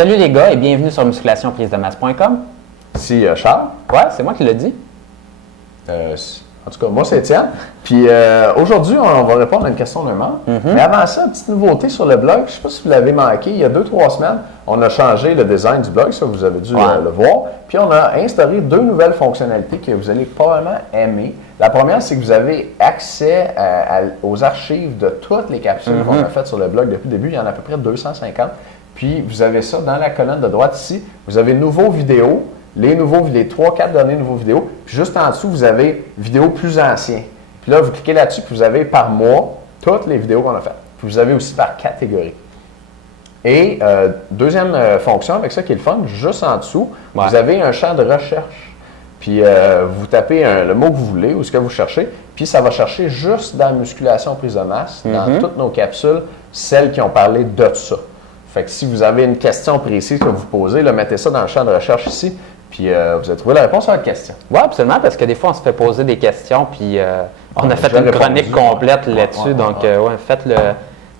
Salut les gars et bienvenue sur musculationprisemasse.com. Ici Charles. Ouais, c'est moi qui l'ai dit. En tout cas, moi c'est Étienne. Puis aujourd'hui, on va répondre à une question d'un membre. Mais avant ça, une petite nouveauté sur le blog. Je ne sais pas si vous l'avez manqué. Il y a 2-3 semaines, on a changé le design du blog. Ça, vous avez dû le voir. Puis on a instauré 2 nouvelles fonctionnalités que vous allez probablement aimer. La première, c'est que vous avez accès aux archives de toutes les capsules qu'on a faites sur le blog depuis le début. Il y en a à peu près 250. Puis vous avez ça dans la colonne de droite ici. Vous avez nouveaux vidéos. Les 3-4 derniers nouveaux vidéos. Puis juste en dessous, vous avez vidéos plus anciennes. Puis là, vous cliquez là-dessus, puis vous avez par mois toutes les vidéos qu'on a faites. Puis vous avez aussi par catégorie. Et deuxième fonction avec ça qui est le fun, juste en dessous, vous avez un champ de recherche. Puis vous tapez le mot que vous voulez ou ce que vous cherchez, puis ça va chercher juste dans la musculation prise de masse, dans toutes nos capsules, celles qui ont parlé de ça. Fait que si vous avez une question précise que vous posez, là, mettez ça dans le champ de recherche ici, puis vous allez trouver la réponse à votre question. Oui, absolument, parce que des fois, on se fait poser des questions, puis on a fait une chronique complète là-dessus. Donc, faites-le,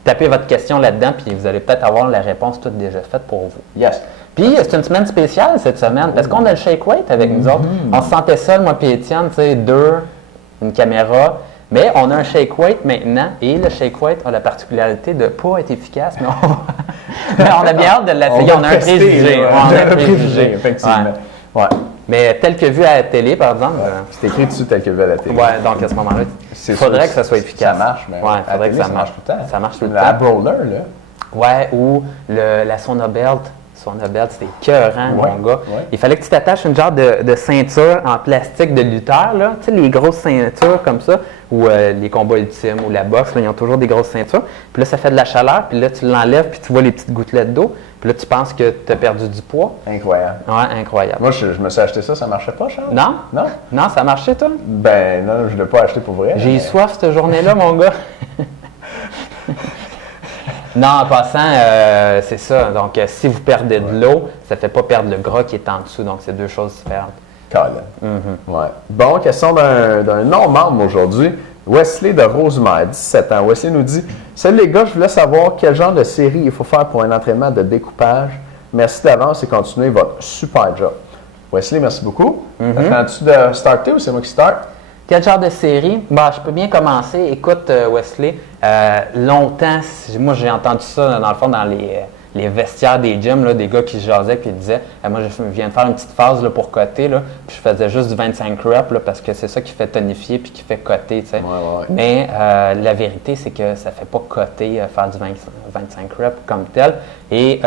tapez votre question là-dedans, puis vous allez peut-être avoir la réponse toute déjà faite pour vous. Yes. Puis, c'est une semaine spéciale cette semaine, parce qu'on a le shake weight avec nous autres. On se sentait seul, moi et Étienne, tu sais, une caméra. Mais on a un shake weight maintenant, et le shake weight a la particularité de ne pas être efficace, mais on a bien hâte de l'essayer. On a un préjugé. On a un préjugé, effectivement. Ouais. Mais tel que vu à la télé, par exemple. C'est écrit dessus tel que vu à la télé. Oui, donc à ce moment-là, il faudrait que ça soit efficace. Ça marche, mais il faudrait que ça marche tout le temps. Ça marche tout le temps. La roller, là. Oui, ou la Sauna Belt. Sauna Belt, c'était écœurant, mon gars. Ouais. Il fallait que tu t'attaches une genre de ceinture en plastique de lutteur, là. Tu sais, les grosses ceintures comme ça, ou les combats ultimes, ou la boxe, là, ils ont toujours des grosses ceintures. Puis là, ça fait de la chaleur, puis là, tu l'enlèves, puis tu vois les petites gouttelettes d'eau. Puis là, tu penses que tu as perdu du poids. Incroyable. Oui, incroyable. Moi, je me suis acheté ça marchait pas, Charles? Non? Non? Non, ça marchait, toi? Ben non, je ne l'ai pas acheté pour vrai. J'ai eu soif cette journée-là, mon gars. Non, en passant, c'est ça. Donc, si vous perdez de l'eau, ça ne fait pas perdre le gras qui est en dessous. Donc, c'est deux choses différentes. Colin. Ouais. Bon, question d'un non-membre aujourd'hui. Wesley de Rosemère, 17 ans. Wesley nous dit « Salut les gars, je voulais savoir quel genre de série il faut faire pour un entraînement de découpage. Merci d'avance et continuez votre super job. » Wesley, merci beaucoup. Attends-tu de starter ou c'est moi qui start? Quel genre de série? Bah, je peux bien commencer. Écoute, Wesley, longtemps, moi j'ai entendu ça dans le fond dans les vestiaires des gyms, là, des gars qui se jasaient et qui disaient moi je viens de faire une petite phase là, pour coter, là, puis je faisais juste du 25 reps là, parce que c'est ça qui fait tonifier puis qui fait coter. Mais la vérité, c'est que ça ne fait pas coter faire du 25 reps comme tel. Et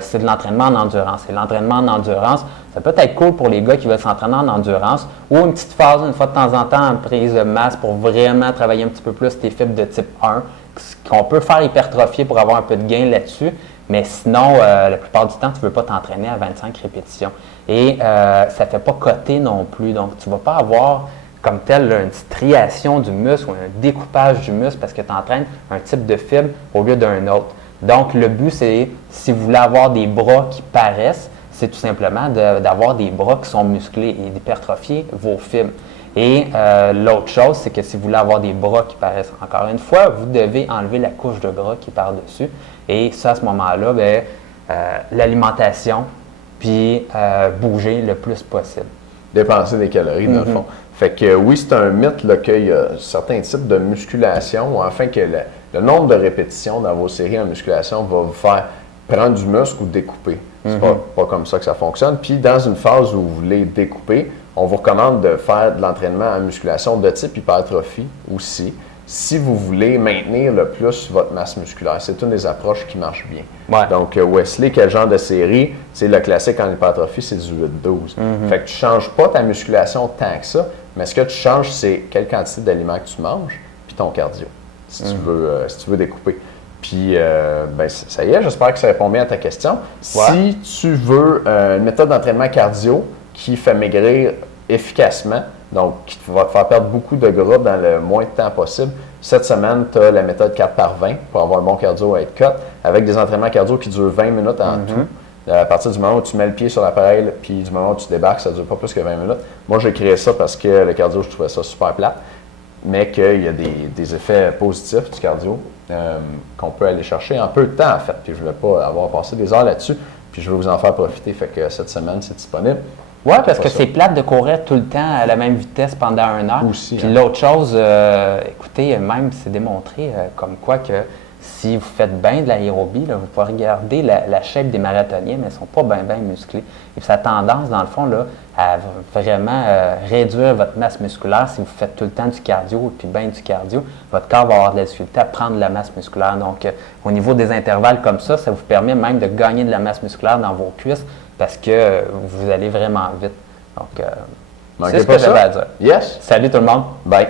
c'est de l'entraînement en endurance. Et l'entraînement en endurance, ça peut être cool pour les gars qui veulent s'entraîner en endurance ou une petite phase, une fois de temps en temps, en prise de masse pour vraiment travailler un petit peu plus tes fibres de type 1, qu'on peut faire hypertrophier pour avoir un peu de gain là-dessus. Mais sinon, la plupart du temps, tu ne veux pas t'entraîner à 25 répétitions. Et ça ne fait pas coter non plus. Donc, tu ne vas pas avoir comme tel une striation du muscle ou un découpage du muscle parce que tu entraînes un type de fibre au lieu d'un autre. Donc, le but, c'est, si vous voulez avoir des bras qui paraissent, c'est tout simplement d'avoir des bras qui sont musclés et d'hypertrophier vos fibres. Et l'autre chose, c'est que si vous voulez avoir des bras qui paraissent, encore une fois, vous devez enlever la couche de gras qui est par-dessus. Et ça, à ce moment-là, l'alimentation, puis bouger le plus possible. Dépenser des calories, dans le fond. Fait que oui, c'est un mythe qu'il y a certains types de musculation, afin que le nombre de répétitions dans vos séries en musculation va vous faire prendre du muscle ou découper. C'est pas comme ça que ça fonctionne. Puis dans une phase où vous voulez découper, on vous recommande de faire de l'entraînement en musculation de type hypertrophie aussi, si vous voulez maintenir le plus votre masse musculaire. C'est une des approches qui marche bien. Ouais. Donc, Wesley, quel genre de série? C'est le classique en hypertrophie, c'est du 8-12. Fait que tu ne changes pas ta musculation tant que ça, mais ce que tu changes, c'est quelle quantité d'aliments que tu manges, puis ton cardio, si tu veux découper. Puis, ça y est, j'espère que ça répond bien à ta question. Ouais. Si tu veux une méthode d'entraînement cardio qui fait maigrir efficacement, donc qui va te faire perdre beaucoup de gras dans le moins de temps possible, cette semaine, tu as la méthode 4x20 pour avoir un bon cardio à être cut, avec des entraînements cardio qui durent 20 minutes en tout. À partir du moment où tu mets le pied sur l'appareil, puis du moment où tu débarques, ça ne dure pas plus que 20 minutes. Moi, j'ai créé ça parce que le cardio, je trouvais ça super plat, mais qu'il y a des effets positifs du cardio qu'on peut aller chercher en peu de temps, en fait. Puis je ne voulais pas avoir passé des heures là-dessus. Puis je vais vous en faire profiter. Fait que cette semaine, c'est disponible. Oui, parce que c'est plate de courir tout le temps à la même vitesse pendant 1 heure. Aussi, Puis hein. l'autre chose, écoutez, même c'est démontré comme quoi que si vous faites bien de l'aérobie, là, vous pouvez regarder la shape des marathoniens, mais ils ne sont pas bien musclés. Et puis ça a tendance, dans le fond, là, à vraiment réduire votre masse musculaire si vous faites tout le temps du cardio et puis bien du cardio. Votre corps va avoir de la difficulté à prendre de la masse musculaire. Donc, au niveau des intervalles comme ça vous permet même de gagner de la masse musculaire dans vos cuisses parce que vous allez vraiment vite. Donc, c'est ce que j'avais à dire. Yes. Salut tout le monde. Bye.